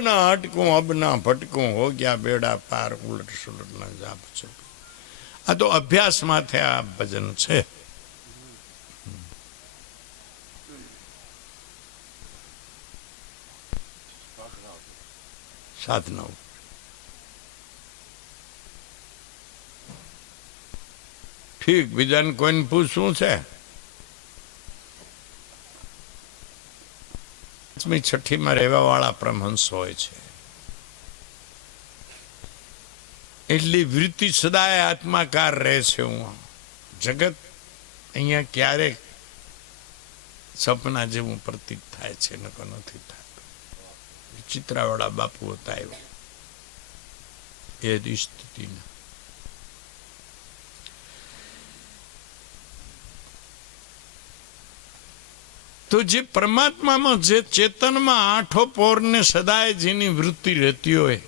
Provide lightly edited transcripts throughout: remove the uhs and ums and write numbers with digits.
ના હટકું અબ ના ભટકું હો ગયા બેડા પાર ઉલટ સુલટ ના જાપ છો. આ તો અભ્યાસ માથે આ ભજન છે. સાધના ઠીક. બીજાને કોઈને પૂછવું છે? છઠ્ઠીમાં રહેવા વાળા પરમહંસ હોય છે. એટલી વૃત્તિ સદાય આત્માકાર રહે છે. હું જગત અહીંયા ક્યારેક સપના જેવું પ્રતીત થાય છે, નકો નથી થતું. ચિત્રાવાળા બાપુ હતા એવો એ સ્થિતિના. તો જે પરમાત્મામાં, જે ચેતનમાં આઠો પોરને સદાય જેની વૃત્તિ રહેતી હોય,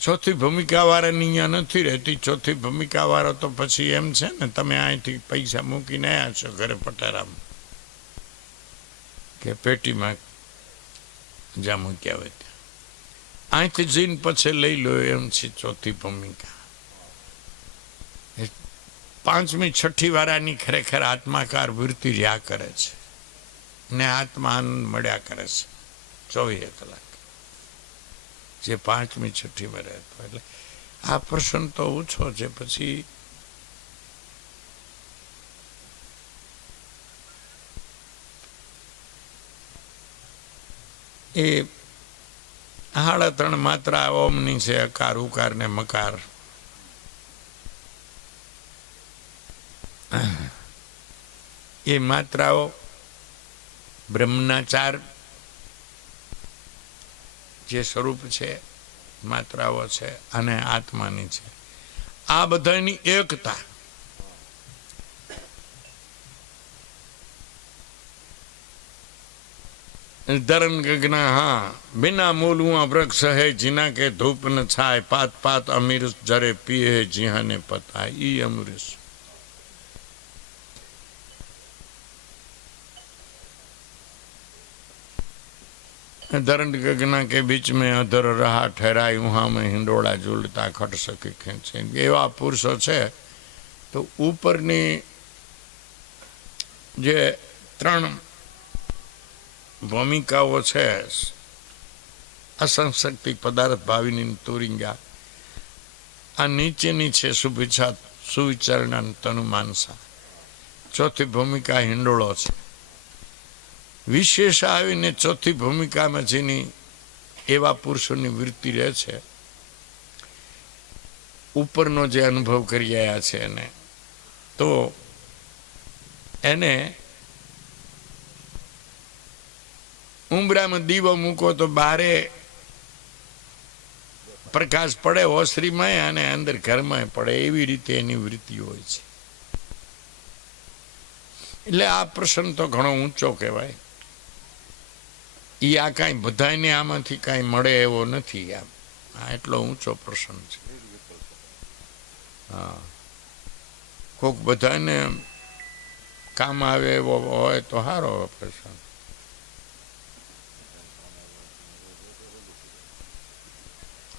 ચોથી ભૂમિકા વાળાની અહીંયા નથી રહેતી. ચોથી ભૂમિકા વાળો તો પછી એમ છે ને, તમે અહીંથી પૈસા મૂકીને આવ્યા છો ઘરે પટારામાં કે પેટીમાં જ્યાં મૂક્યા હોય ત્યાં, અહીંથી જઈને પછી લઈ લો, એમ છે ચોથી ભૂમિકા. પાંચમી છઠ્ઠી વાળાની ખરેખર આત્માકાર વૃત્તિ રહ્યા કરે છે ને આત્મા આનંદ મળ્યા કરે છે 24 કલાક, જે પાંચમી છઠ્ઠીમાં રહેતો. એટલે આ પ્રશ્ન તો ઓછો છે. પછી એ 3 માત્રા ઓમની છે, અકાર ઉકાર ને મકાર. એ માત્રાઓ બ્રહ્મના 4 જે સ્વરૂપ છે, માત્રાઓ છે, અને આત્માની છે. આ બધાની એકતા. ધરણ ગગના હા બિના મૂલુઆ વૃક્ષ હે જીના કે ધૂપ ન છાય, પાત પાત અમીર જરે પીએ જીહાને પતાય. ઈ અમૃત धरण गगना के बीच में अधर रहा ठहराई, वहाँ में हिंडोળા ઝૂલતા ખટ સકી ખેંચે. એવા પુરુષો છે. તો ઉપરની જે 3 ભૂમિકાઓ છે, અસંશક્તિ પદાર્થ ભાવિની તુરિંગા. આ નીચેની છે શુભેચ્છા સુવિચારણા તનુ માનસા. ચોથી ભૂમિકા હિંડોળો છે. વિશેષ આવીને ચોથી ભૂમિકામાં જેની એવા પુરુષોની વૃત્તિ રહે છે, ઉપરનો જે અનુભવ કરી આવ્યા છે એને, તો એને ઉંબરામાં દીવો મૂકો તો બારે પ્રકાશ પડે, ઓસરીમાં અને અંદર ઘરમાં પડે, એવી રીતે એની વૃત્તિ હોય છે. એટલે આ પ્રશ્ન તો ઘણો ઊંચો કહેવાય. આ કાંઈ બધાને આમાંથી કાંઈ મળે એવો નથી. આ એટલો ઊંચો પ્રશ્ન છે. હા, કોક બધાને કામ આવે એવો હોય તો સારો પ્રશ્ન.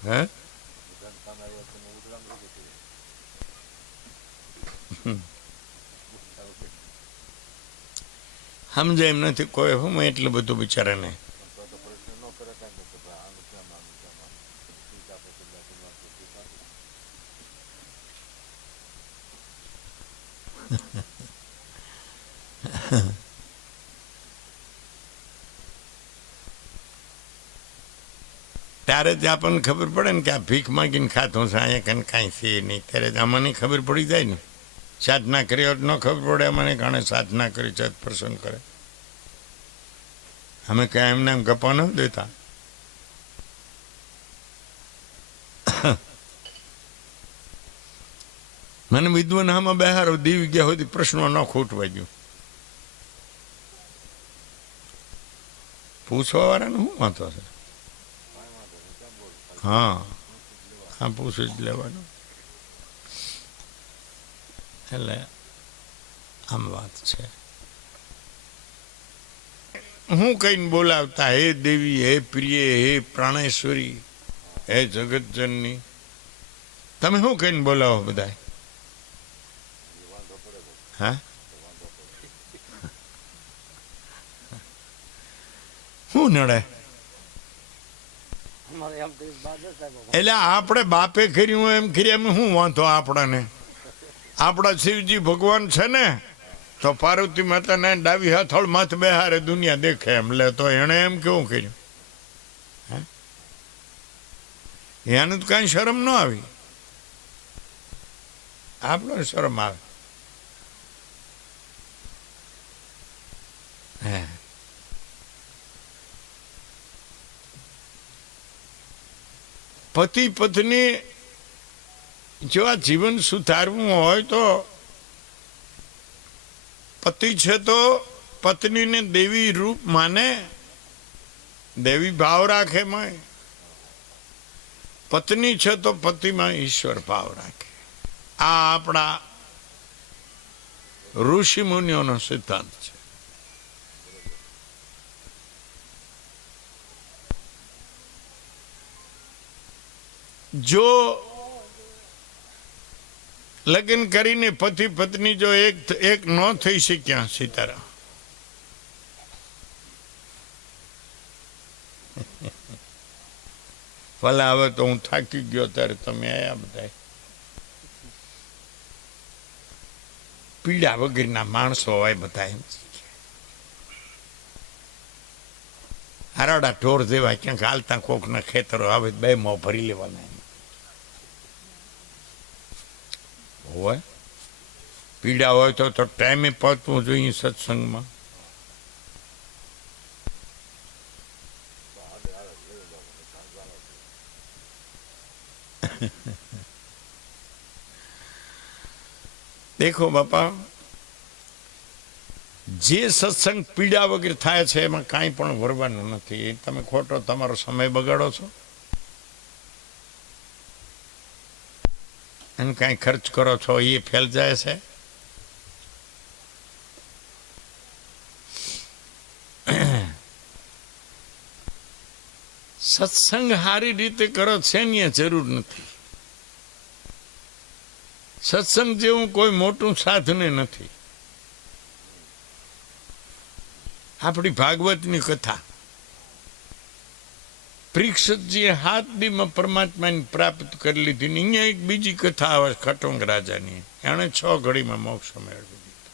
હે સમજે એમ નથી કોઈ. હું એટલું બધું બિચારાને ત્યારે જ આપણને ખબર પડે ને કે આ ભીખ માગીને ખાતું છે, અહીંયા કને કાંઈ છે નહીં. ત્યારે જ અમને ખબર પડી જાય ને. સાધના કરી હોત ન ખબર પડે અમને. ઘણે સાધના કરી છે, પ્રસન્ન કરે. અમે કાંઈ એમને એમ ગપા ન દેતા. મને વિદ્વાન આમાં બહાર દીવી ગયા સુધી પ્રશ્નો ન ખૂટવા ગયું. પૂછવા વાળાને શું વાંધો છે? હા હા, પૂછી જ લેવાનું. એટલે આમ વાત છે. હું કહીને બોલાવતા? હે દેવી, હે પ્રિય, હે પ્રાણેશ્વરી, હે જગતજનની, તમે શું કહીને બોલાવો બધા? હા, શું નડે? એટલે આપણે બાપે કર્યું એમ કર્યા એમ શું વાંધો આપણાને? આપણા શિવજી ભગવાન છે ને, તો પાર્વતી માતાને ડાબી હથોળ માથ બેહારે દુનિયા દેખે એમ. લે તો એણે એમ કેવું કર્યું? એને તો કાંઈ શરમ ન આવી, આપણને શરમ આવે. હે, પતિ પત્ની જો આ જીવન સુધારવું હોય તો પતિ છે તો પત્નીને દેવી રૂપ માને, દેવી ભાવ રાખે. પત્ની છે તો પતિમાં ઈશ્વર ભાવ રાખે. આ આપણા ઋષિ મુનિઓનો સિદ્ધાંત છે. જો લગ્ન કરીને પતિ પત્ની જો એક ન થઈ શક્યા, સીતારામ, ભલા હવે તો હું થાકી ગયો, ત્યારે તમે આયા બધા પીડા વગરના માણસો હોય બધા. એમ હરાડા ઢોર જેવા ક્યાંક હાલતા કોકના ખેતરો આવે, બે મોં ભરી લેવાના. હોય પીડા હોય તો ટાઈમે પહોંચવું જોઈએ સત્સંગમાં. દેખો બાપા, જે સત્સંગ પીડા વગર થાય છે એમાં કાંઈ પણ વરવાનું નથી. તમે ખોટો તમારો સમય બગાડો છો અને કાંઈ ખર્ચ કરો છો એ ફેલ જાય છે. સત્સંગ સારી રીતે કરો છે ને જરૂર નથી. સત્સંગ જેવું કોઈ મોટું સાધન નથી. આપણી ભાગવતની કથા, પરીક્ષિતજીએ 7 દીમાં પરમાત્માને પ્રાપ્ત કરી લીધી. ને અહીંયા એક બીજી કથા આવે ખટોંગ રાજાની, એણે 6 ઘડીમાં મોક્ષ મેળવી દીધો.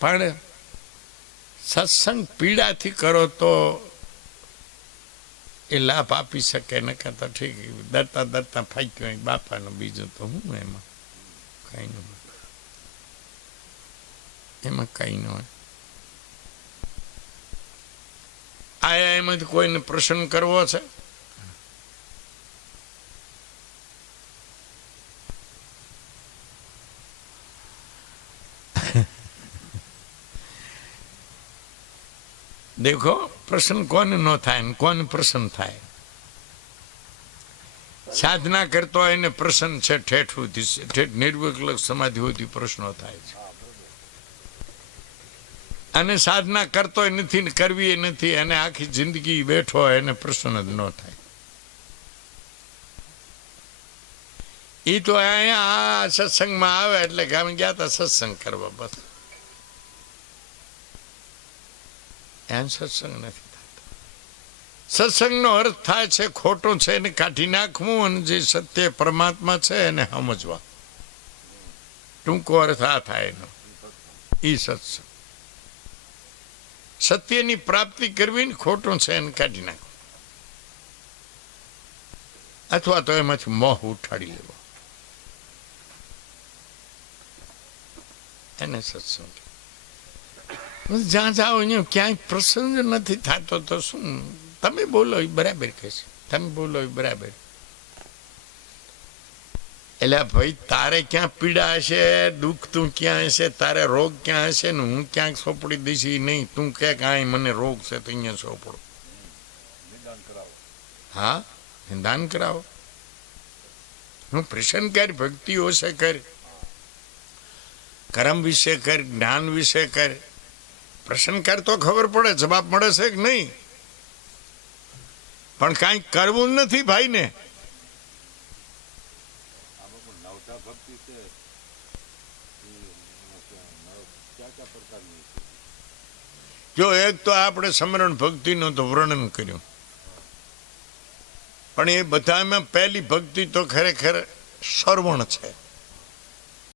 પણ સત્સંગ પીડાથી કરો તો એ લાભ આપી શકે ને. તો ઠીક, ડરતા ડરતા ફાંક્યો બાપાનો, બીજું તો હું એમાં કઈ ન હોય, એમાં કઈ ન હોય. આયા એમાંથી કોઈને પ્રસન્ન કરવો છે? દેખો, પ્રસન્ન કોને ન થાય ને કોને પ્રસન્ન થાય? સાધના કરતો એને પ્રસન્ન છે ઠેઠ સુધી, ઠેઠ નિર્વિકલ્પ સમાધિ સુધી પ્રશ્નો થાય છે. અને સાધના કરતો નથી ને કરવી નથી, અને આખી જિંદગી બેઠો એને પ્રસન્ન જ ન થાય. એ તો અહીંયા આ સત્સંગમાં આવે એટલે કે અમે ગયા હતા સત્સંગ કરવા, બસ એમ સત્સંગ નથી થતો. સત્સંગનો અર્થ થાય છે ખોટો છે એને કાઢી નાખવું, અને જે સત્ય પરમાત્મા છે એને સમજવા. ટૂંકો અર્થ આ થાય એનો, ઈ સત્સંગ. સત્યની પ્રાપ્તિ કરવી ને ખોટું છે એને કાઢી નાખવું, અથવા તો એમાંથી મોહ ઉઠાડી લેવો, એને સત્સંગ. જ્યાં જાઓ અહીંયા ક્યાંય પ્રસંગ નથી થતો તો શું? તમે બોલો એ બરાબર કહે છે, તમે બોલો એ બરાબર. એટલે ભાઈ, તારે ક્યાં પીડા હશે, દુઃખ તું ક્યાં હશે, તારે રોગ ક્યાં હશે ને હું ક્યાંક સોંપડી દઈશ નહીં. તું કે કાંઈ મને રોગ છે તો અહીંયા સોંપડો. હા, દાન કરાવો. હું પ્રસન્ન કર, ભક્તિઓ છે કર, કર્મ વિશે કર, જ્ઞાન વિશે કર. પ્રસન્ન કર તો ખબર પડે જવાબ મળે છે કે નહીં. પણ કાંઈ કરવું નથી ભાઈને. જો એક તો આપણે સમરણ ભક્તિનું તો વર્ણન કર્યું, પણ એ બધામાં પહેલી ભક્તિ તો ખરેખર શ્રવણ છે.